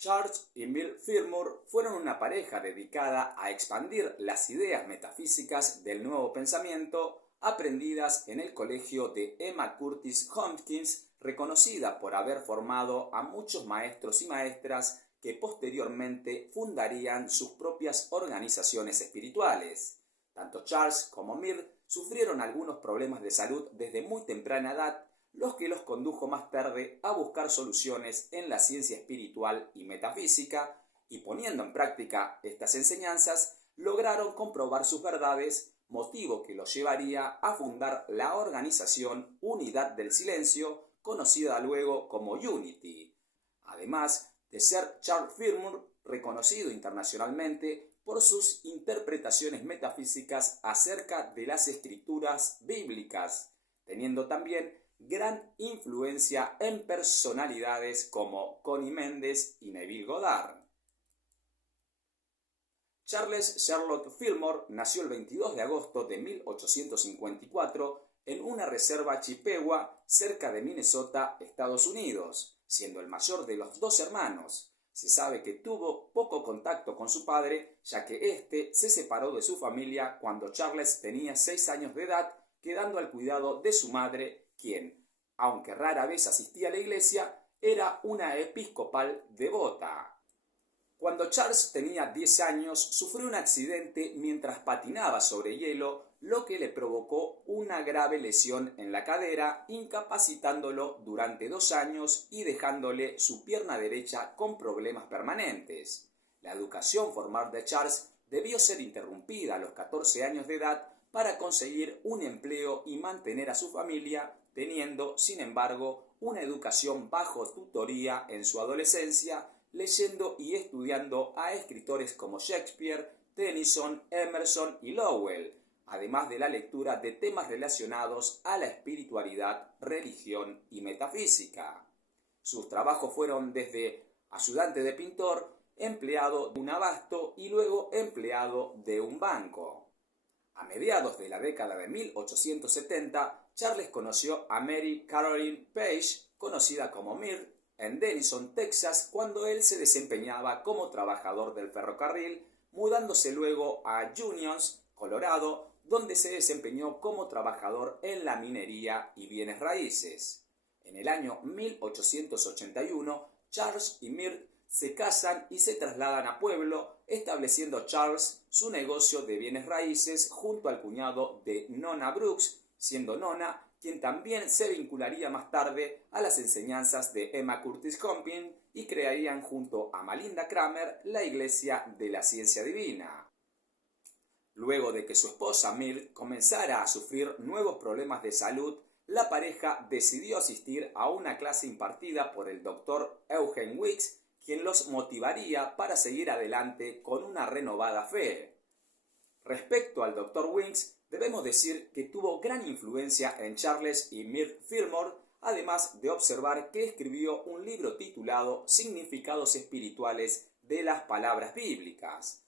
Charles y Mill Fillmore fueron una pareja dedicada a expandir las ideas metafísicas del nuevo pensamiento aprendidas en el colegio de Emma Curtis Hopkins, reconocida por haber formado a muchos maestros y maestras que posteriormente fundarían sus propias organizaciones espirituales. Tanto Charles como Mill sufrieron algunos problemas de salud desde muy temprana edad, los que los condujo más tarde a buscar soluciones en la ciencia espiritual y metafísica, y poniendo en práctica estas enseñanzas, lograron comprobar sus verdades, motivo que los llevaría a fundar la organización Unidad del Silencio, conocida luego como Unity, además de ser Charles Fillmore reconocido internacionalmente por sus interpretaciones metafísicas acerca de las escrituras bíblicas, teniendo también gran influencia en personalidades como Connie Méndez y Neville Goddard. Charles Sherlock Fillmore nació el 22 de agosto de 1854 en una reserva Chippewa cerca de Minnesota, Estados Unidos, siendo el mayor de los dos hermanos. Se sabe que tuvo poco contacto con su padre, ya que éste se separó de su familia cuando Charles tenía 6 años de edad, quedando al cuidado de su madre, quien, aunque rara vez asistía a la iglesia, era una episcopal devota. Cuando Charles tenía 10 años, sufrió un accidente mientras patinaba sobre hielo, lo que le provocó una grave lesión en la cadera, incapacitándolo durante 2 años y dejándole su pierna derecha con problemas permanentes. La educación formal de Charles debió ser interrumpida a los 14 años de edad para conseguir un empleo y mantener a su familia, teniendo, sin embargo, una educación bajo tutoría en su adolescencia, leyendo y estudiando a escritores como Shakespeare, Tennyson, Emerson y Lowell, además de la lectura de temas relacionados a la espiritualidad, religión y metafísica. Sus trabajos fueron desde ayudante de pintor, empleado de un abasto y luego empleado de un banco. A mediados de la década de 1870, Charles conoció a Mary Caroline Page, conocida como Mir, en Denison, Texas, cuando él se desempeñaba como trabajador del ferrocarril, mudándose luego a Unions, Colorado, donde se desempeñó como trabajador en la minería y bienes raíces. En el año 1881, Charles y Mir se casan y se trasladan a Pueblo, estableciendo Charles su negocio de bienes raíces junto al cuñado de Nona Brooks, siendo Nona quien también se vincularía más tarde a las enseñanzas de Emma Curtis Hopkins y crearían junto a Malinda Cramer la Iglesia de la Ciencia Divina. Luego de que su esposa Mir comenzara a sufrir nuevos problemas de salud, la pareja decidió asistir a una clase impartida por el Dr. Eugene Wicks, quien los motivaría para seguir adelante con una renovada fe. Respecto al Dr. Wicks, debemos decir que tuvo gran influencia en Charles y Mir Fillmore, además de observar que escribió un libro titulado Significados espirituales de las palabras bíblicas.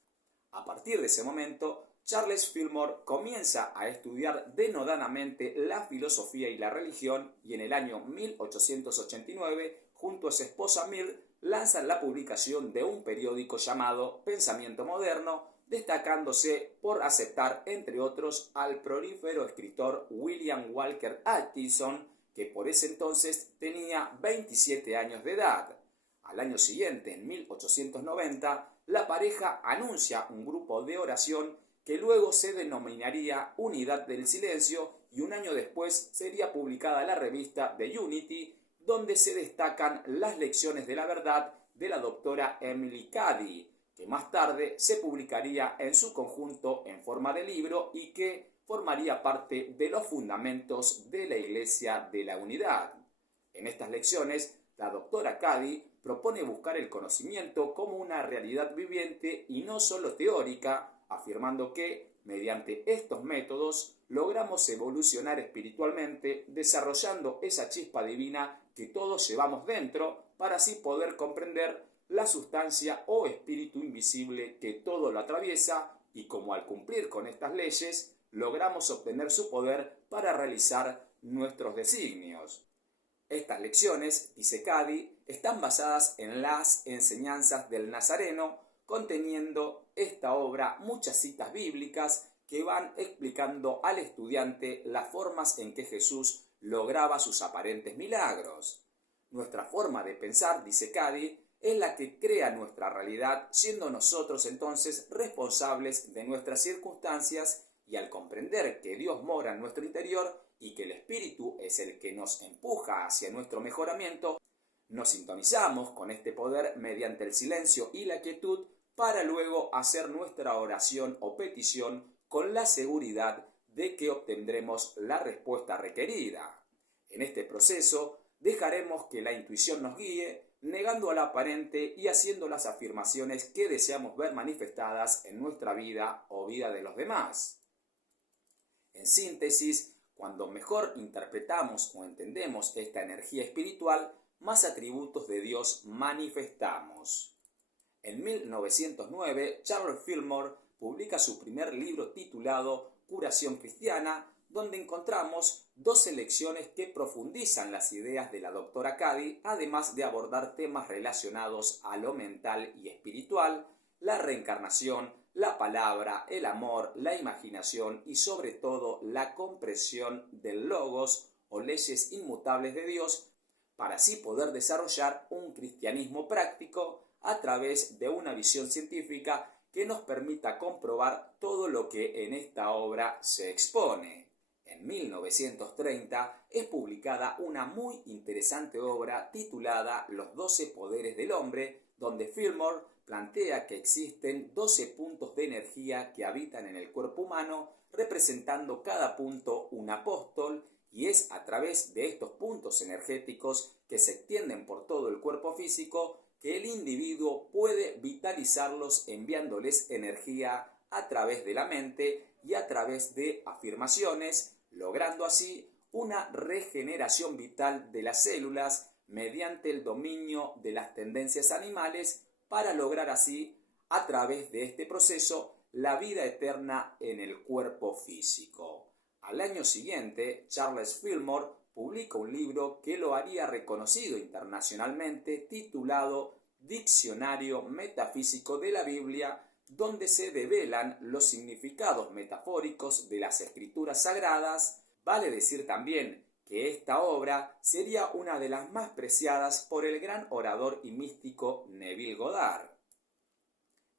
A partir de ese momento, Charles Fillmore comienza a estudiar denodadamente la filosofía y la religión y en el año 1889, junto a su esposa Mir, lanzan la publicación de un periódico llamado Pensamiento Moderno, destacándose por aceptar, entre otros, al prolífero escritor William Walker Atkinson, que por ese entonces tenía 27 años de edad. Al año siguiente, en 1890, la pareja anuncia un grupo de oración que luego se denominaría Unidad del Silencio y un año después sería publicada la revista The Unity, donde se destacan las lecciones de la verdad de la doctora Emily Cady, que más tarde se publicaría en su conjunto en forma de libro y que formaría parte de los fundamentos de la Iglesia de la Unidad. En estas lecciones, la doctora Cady propone buscar el conocimiento como una realidad viviente y no solo teórica, afirmando que, mediante estos métodos, logramos evolucionar espiritualmente, desarrollando esa chispa divina que todos llevamos dentro, para así poder comprender la sustancia o espíritu invisible que todo lo atraviesa, y como al cumplir con estas leyes, logramos obtener su poder para realizar nuestros designios. Estas lecciones, dice Cady, están basadas en las enseñanzas del Nazareno, conteniendo esta obra muchas citas bíblicas que van explicando al estudiante las formas en que Jesús lograba sus aparentes milagros. Nuestra forma de pensar, dice Cady, es la que crea nuestra realidad, siendo nosotros entonces responsables de nuestras circunstancias, y al comprender que Dios mora en nuestro interior y que el Espíritu es el que nos empuja hacia nuestro mejoramiento, nos sintonizamos con este poder mediante el silencio y la quietud para luego hacer nuestra oración o petición con la seguridad de que obtendremos la respuesta requerida. En este proceso dejaremos que la intuición nos guíe, negando al aparente y haciendo las afirmaciones que deseamos ver manifestadas en nuestra vida o vida de los demás. En síntesis, cuando mejor interpretamos o entendemos esta energía espiritual, más atributos de Dios manifestamos. En 1909, Charles Fillmore publica su primer libro titulado Curación Cristiana, donde encontramos 12 lecciones que profundizan las ideas de la doctora Cady, además de abordar temas relacionados a lo mental y espiritual, la reencarnación, la palabra, el amor, la imaginación y sobre todo la comprensión del logos o leyes inmutables de Dios, para así poder desarrollar un cristianismo práctico a través de una visión científica que nos permita comprobar todo lo que en esta obra se expone. En 1930 es publicada una muy interesante obra titulada Los 12 poderes del hombre, donde Fillmore plantea que existen 12 puntos de energía que habitan en el cuerpo humano, representando cada punto un apóstol, y es a través de estos puntos energéticos que se extienden por todo el cuerpo físico que el individuo puede vitalizarlos enviándoles energía a través de la mente y a través de afirmaciones, logrando así una regeneración vital de las células mediante el dominio de las tendencias animales, para lograr así, a través de este proceso, la vida eterna en el cuerpo físico. Al año siguiente, Charles Fillmore publica un libro que lo haría reconocido internacionalmente, titulado Diccionario Metafísico de la Biblia, donde se develan los significados metafóricos de las escrituras sagradas. Vale decir también que esta obra sería una de las más preciadas por el gran orador y místico Neville Goddard.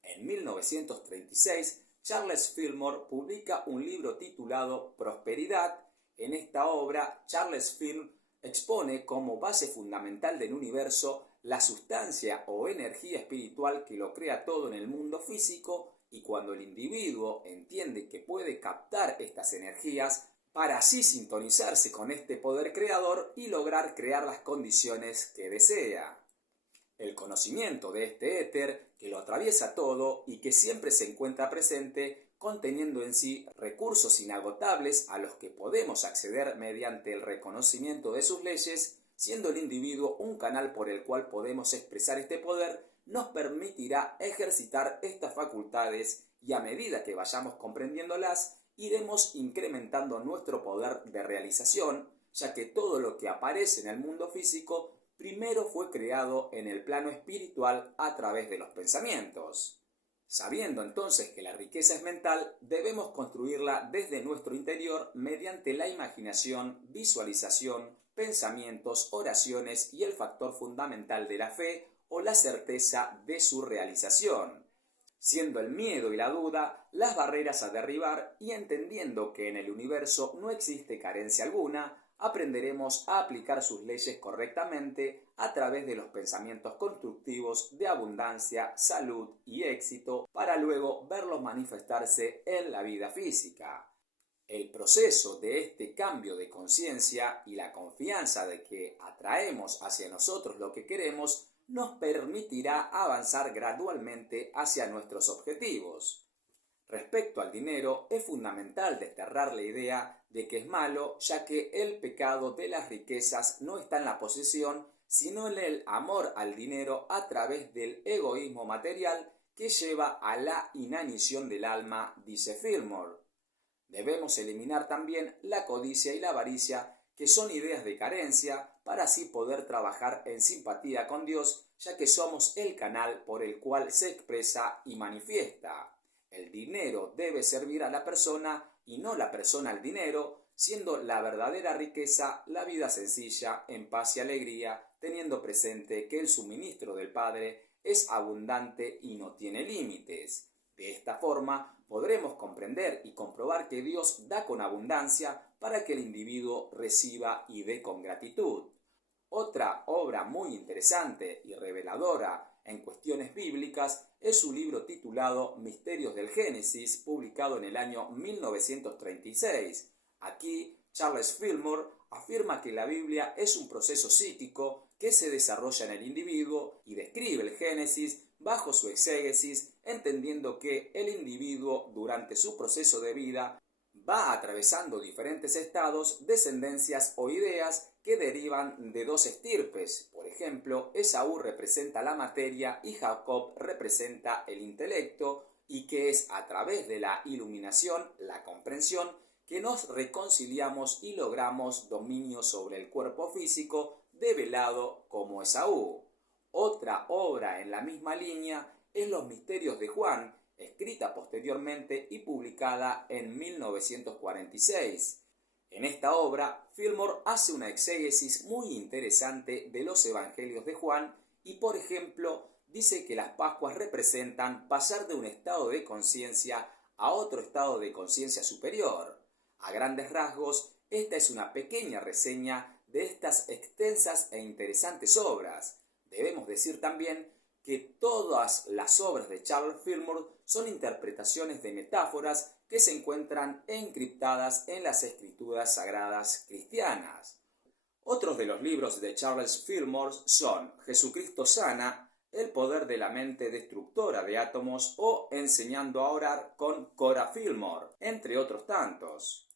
En 1936, Charles Fillmore publica un libro titulado Prosperidad. En esta obra, Charles Fillmore expone como base fundamental del universo la sustancia o energía espiritual que lo crea todo en el mundo físico, y cuando el individuo entiende que puede captar estas energías para así sintonizarse con este poder creador y lograr crear las condiciones que desea. El conocimiento de este éter, que lo atraviesa todo y que siempre se encuentra presente, conteniendo en sí recursos inagotables a los que podemos acceder mediante el reconocimiento de sus leyes, siendo el individuo un canal por el cual podemos expresar este poder, nos permitirá ejercitar estas facultades, y a medida que vayamos comprendiéndolas, iremos incrementando nuestro poder de realización, ya que todo lo que aparece en el mundo físico primero fue creado en el plano espiritual a través de los pensamientos. Sabiendo entonces que la riqueza es mental, debemos construirla desde nuestro interior mediante la imaginación, visualización, pensamientos, oraciones y el factor fundamental de la fe o la certeza de su realización, siendo el miedo y la duda las barreras a derribar, y entendiendo que en el universo no existe carencia alguna, aprenderemos a aplicar sus leyes correctamente a través de los pensamientos constructivos de abundancia, salud y éxito, para luego verlos manifestarse en la vida física. El proceso de este cambio de conciencia y la confianza de que atraemos hacia nosotros lo que queremos nos permitirá avanzar gradualmente hacia nuestros objetivos. Respecto al dinero, es fundamental desterrar la idea de que es malo, ya que el pecado de las riquezas no está en la posesión, sino en el amor al dinero a través del egoísmo material que lleva a la inanición del alma, dice Fillmore. Debemos eliminar también la codicia y la avaricia, que son ideas de carencia, para así poder trabajar en simpatía con Dios, ya que somos el canal por el cual se expresa y manifiesta. El dinero debe servir a la persona y no la persona al dinero, siendo la verdadera riqueza la vida sencilla, en paz y alegría, teniendo presente que el suministro del Padre es abundante y no tiene límites. De esta forma podremos comprender y comprobar que Dios da con abundancia para que el individuo reciba y dé con gratitud. Otra obra muy interesante y reveladora en cuestiones bíblicas es su libro titulado Misterios del Génesis, publicado en el año 1936. Aquí, Charles Fillmore afirma que la Biblia es un proceso psíquico que se desarrolla en el individuo y describe el Génesis bajo su exégesis, entendiendo que el individuo durante su proceso de vida va atravesando diferentes estados, descendencias o ideas que derivan de dos estirpes. Por ejemplo, Esaú representa la materia y Jacob representa el intelecto, y que es a través de la iluminación, la comprensión, que nos reconciliamos y logramos dominio sobre el cuerpo físico develado como Esaú. Otra obra en la misma línea es Los Misterios de Juan, escrita posteriormente y publicada en 1946. En esta obra, Fillmore hace una exégesis muy interesante de los Evangelios de Juan y, por ejemplo, dice que las Pascuas representan pasar de un estado de conciencia a otro estado de conciencia superior. A grandes rasgos, esta es una pequeña reseña de estas extensas e interesantes obras. Debemos decir también que todas las obras de Charles Fillmore son interpretaciones de metáforas que se encuentran encriptadas en las escrituras sagradas cristianas. Otros de los libros de Charles Fillmore son Jesucristo sana, El poder de la mente destructora de átomos o Enseñando a orar con Cora Fillmore, entre otros tantos.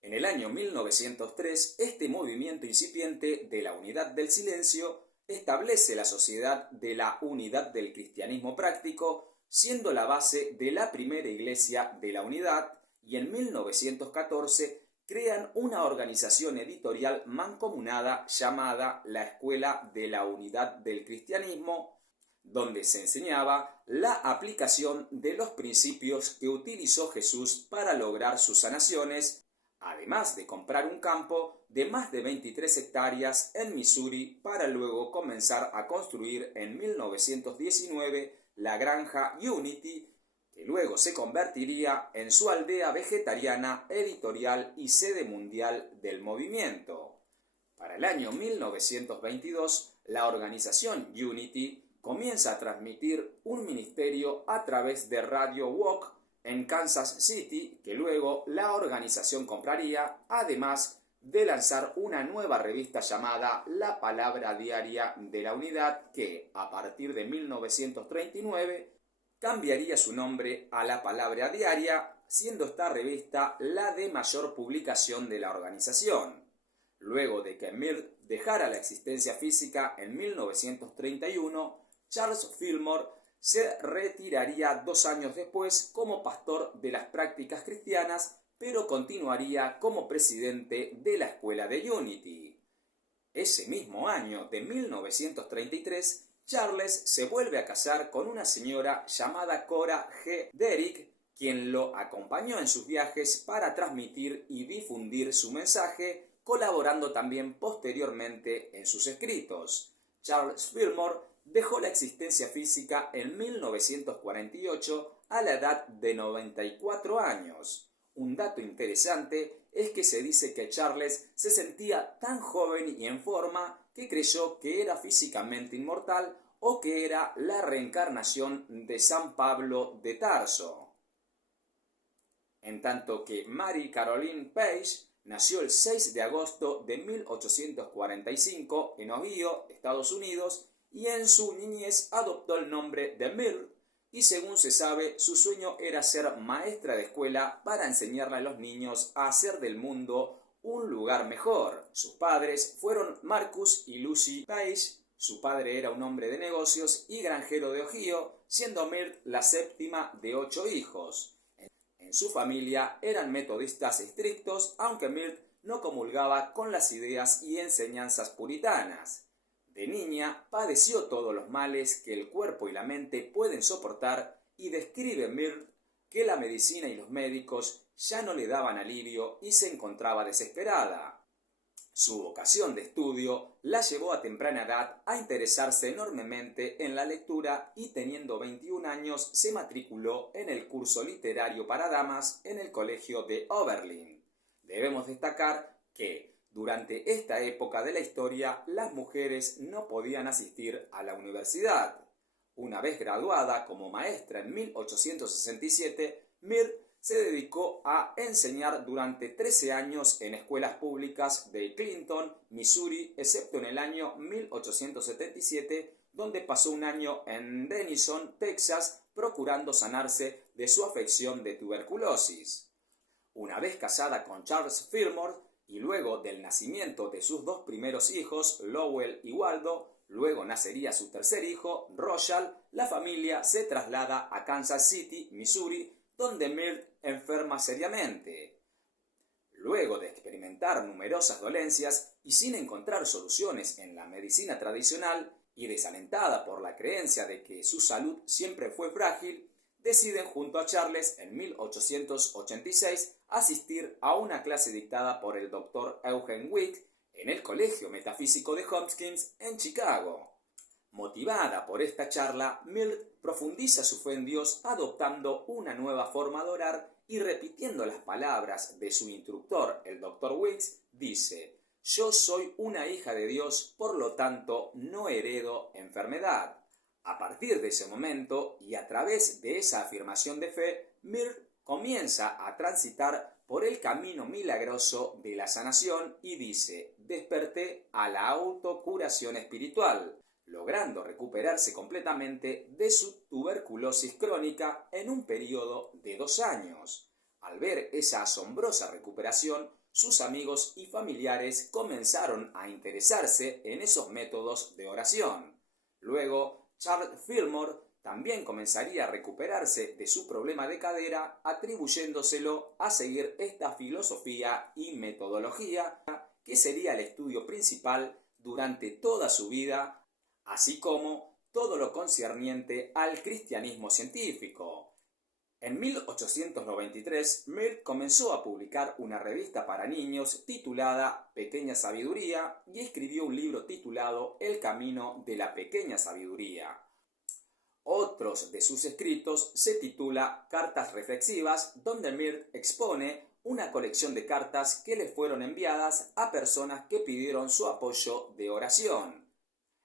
En el año 1903, este movimiento incipiente de la unidad del silencio establece la Sociedad de la Unidad del Cristianismo Práctico, siendo la base de la primera Iglesia de la Unidad, y en 1914 crean una organización editorial mancomunada llamada la Escuela de la Unidad del Cristianismo, donde se enseñaba la aplicación de los principios que utilizó Jesús para lograr sus sanaciones, además de comprar un campo de más de 23 hectáreas en Missouri para luego comenzar a construir en 1919 la granja Unity, que luego se convertiría en su aldea vegetariana, editorial y sede mundial del movimiento. Para el año 1922, la organización Unity comienza a transmitir un ministerio a través de Radio Walk en Kansas City, que luego la organización compraría, además de lanzar una nueva revista llamada La Palabra Diaria de la Unidad, que a partir de 1939 cambiaría su nombre a La Palabra Diaria, siendo esta revista la de mayor publicación de la organización. Luego de que Mill dejara la existencia física en 1931, Charles Fillmore se retiraría 2 años después como pastor de las prácticas cristianas, pero continuaría como presidente de la Escuela de Unity. Ese mismo año de 1933, Charles se vuelve a casar con una señora llamada Cora G. Derrick, quien lo acompañó en sus viajes para transmitir y difundir su mensaje, colaborando también posteriormente en sus escritos. Charles Fillmore dejó la existencia física en 1948 a la edad de 94 años. Un dato interesante es que se dice que Charles se sentía tan joven y en forma que creyó que era físicamente inmortal o que era la reencarnación de San Pablo de Tarso. En tanto que Mary Caroline Page nació el 6 de agosto de 1845 en Ohio, Estados Unidos, y en su niñez adoptó el nombre de Mill, y según se sabe, su sueño era ser maestra de escuela para enseñarle a los niños a hacer del mundo un lugar mejor. Sus padres fueron Marcus y Lucy Page. Su padre era un hombre de negocios y granjero de Ohio, siendo Mill la séptima de 8 hijos. En su familia eran metodistas estrictos, aunque Mill no comulgaba con las ideas y enseñanzas puritanas. De niña padeció todos los males que el cuerpo y la mente pueden soportar y describe Mirth que la medicina y los médicos ya no le daban alivio y se encontraba desesperada. Su vocación de estudio la llevó a temprana edad a interesarse enormemente en la lectura y teniendo 21 años se matriculó en el curso literario para damas en el colegio de Oberlin. Debemos destacar que durante esta época de la historia las mujeres no podían asistir a la universidad. Una vez graduada como maestra en 1867, Mirth se dedicó a enseñar durante 13 años en escuelas públicas de Clinton, Missouri, excepto en el año 1877, donde pasó un año en Denison, Texas, procurando sanarse de su afección de tuberculosis. Una vez casada con Charles Fillmore, y luego del nacimiento de sus dos primeros hijos, Lowell y Waldo, luego nacería su tercer hijo, Royal, la familia se traslada a Kansas City, Missouri, donde Mirth enferma seriamente. Luego de experimentar numerosas dolencias y sin encontrar soluciones en la medicina tradicional y desalentada por la creencia de que su salud siempre fue frágil, deciden junto a Charles en 1886 asistir a una clase dictada por el Dr. Eugene Wick en el Colegio Metafísico de Hopkins en Chicago. Motivada por esta charla, Mirth profundiza su fe en Dios adoptando una nueva forma de orar y repitiendo las palabras de su instructor, el Dr. Wicks, dice: «Yo soy una hija de Dios, por lo tanto no heredo enfermedad». A partir de ese momento y a través de esa afirmación de fe, Mirth comienza a transitar por el camino milagroso de la sanación y dice: «Desperté a la autocuración espiritual», logrando recuperarse completamente de su tuberculosis crónica en un periodo de 2 años. Al ver esa asombrosa recuperación, sus amigos y familiares comenzaron a interesarse en esos métodos de oración. Luego, Charles Fillmore también comenzaría a recuperarse de su problema de cadera, atribuyéndoselo a seguir esta filosofía y metodología, que sería el estudio principal durante toda su vida, así como todo lo concerniente al cristianismo científico. En 1893, Mirth comenzó a publicar una revista para niños titulada Pequeña Sabiduría y escribió un libro titulado El Camino de la Pequeña Sabiduría. Otros de sus escritos se titula Cartas Reflexivas, donde Mirth expone una colección de cartas que le fueron enviadas a personas que pidieron su apoyo de oración.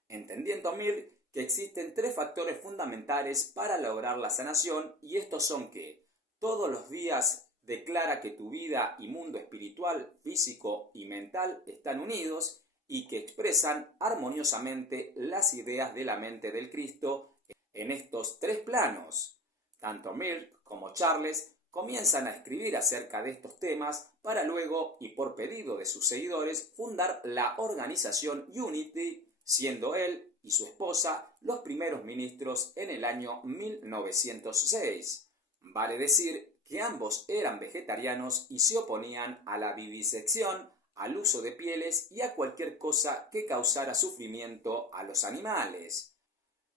Entendiendo Mirth que existen 3 factores fundamentales para lograr la sanación, y estos son que todos los días declara que tu vida y mundo espiritual, físico y mental están unidos y que expresan armoniosamente las ideas de la mente del Cristo en estos 3 planos. Tanto Mirth como Charles comienzan a escribir acerca de estos temas para luego, y por pedido de sus seguidores, fundar la organización Unity, siendo él y su esposa los primeros ministros en el año 1906. Vale decir que ambos eran vegetarianos y se oponían a la vivisección, al uso de pieles y a cualquier cosa que causara sufrimiento a los animales.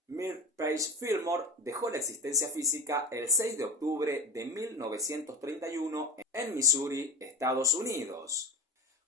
Mirth Page Fillmore dejó la existencia física el 6 de octubre de 1931 en Missouri, Estados Unidos.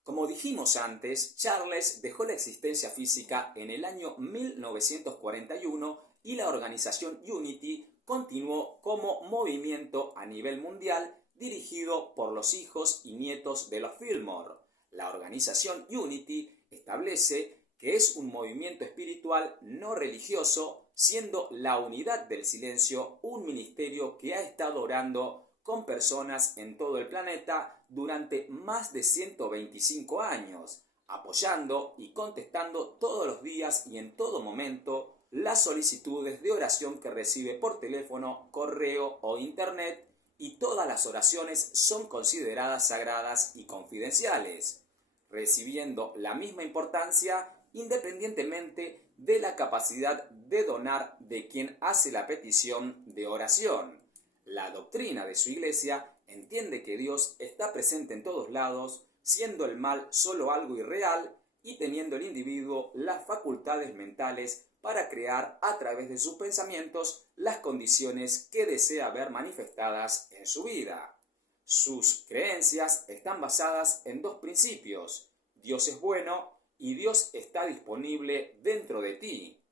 Como dijimos antes, Charles dejó la existencia física en el año 1941 y la organización Unity continuó como movimiento a nivel mundial dirigido por los hijos y nietos de los Fillmore. La organización Unity establece que es un movimiento espiritual no religioso, siendo la unidad del silencio un ministerio que ha estado orando con personas en todo el planeta durante más de 125 años, apoyando y contestando todos los días y en todo momento las solicitudes de oración que recibe por teléfono, correo o internet, y todas las oraciones son consideradas sagradas y confidenciales, recibiendo la misma importancia independientemente de la capacidad de donar de quien hace la petición de oración. La doctrina de su iglesia entiende que Dios está presente en todos lados, siendo el mal solo algo irreal y teniendo el individuo las facultades mentales para crear a través de sus pensamientos las condiciones que desea ver manifestadas en su vida. Sus creencias están basadas en dos principios: Dios es bueno y Dios está disponible dentro de ti.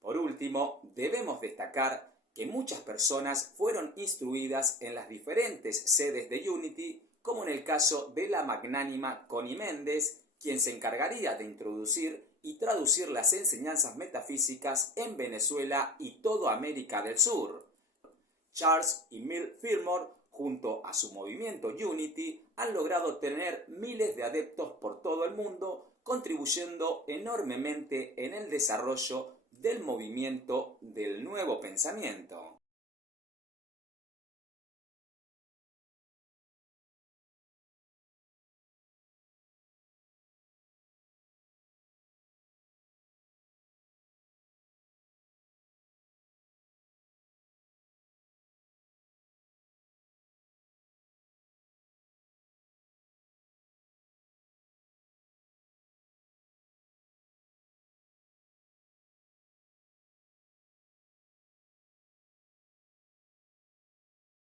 Por último, debemos destacar que muchas personas fueron instruidas en las diferentes sedes de Unity, como en el caso de la magnánima Connie Méndez, quien se encargaría de introducir y traducir las enseñanzas metafísicas en Venezuela y toda América del Sur. Charles y Mel Fillmore, junto a su movimiento Unity, han logrado tener miles de adeptos por todo el mundo, contribuyendo enormemente en el desarrollo del movimiento del nuevo pensamiento.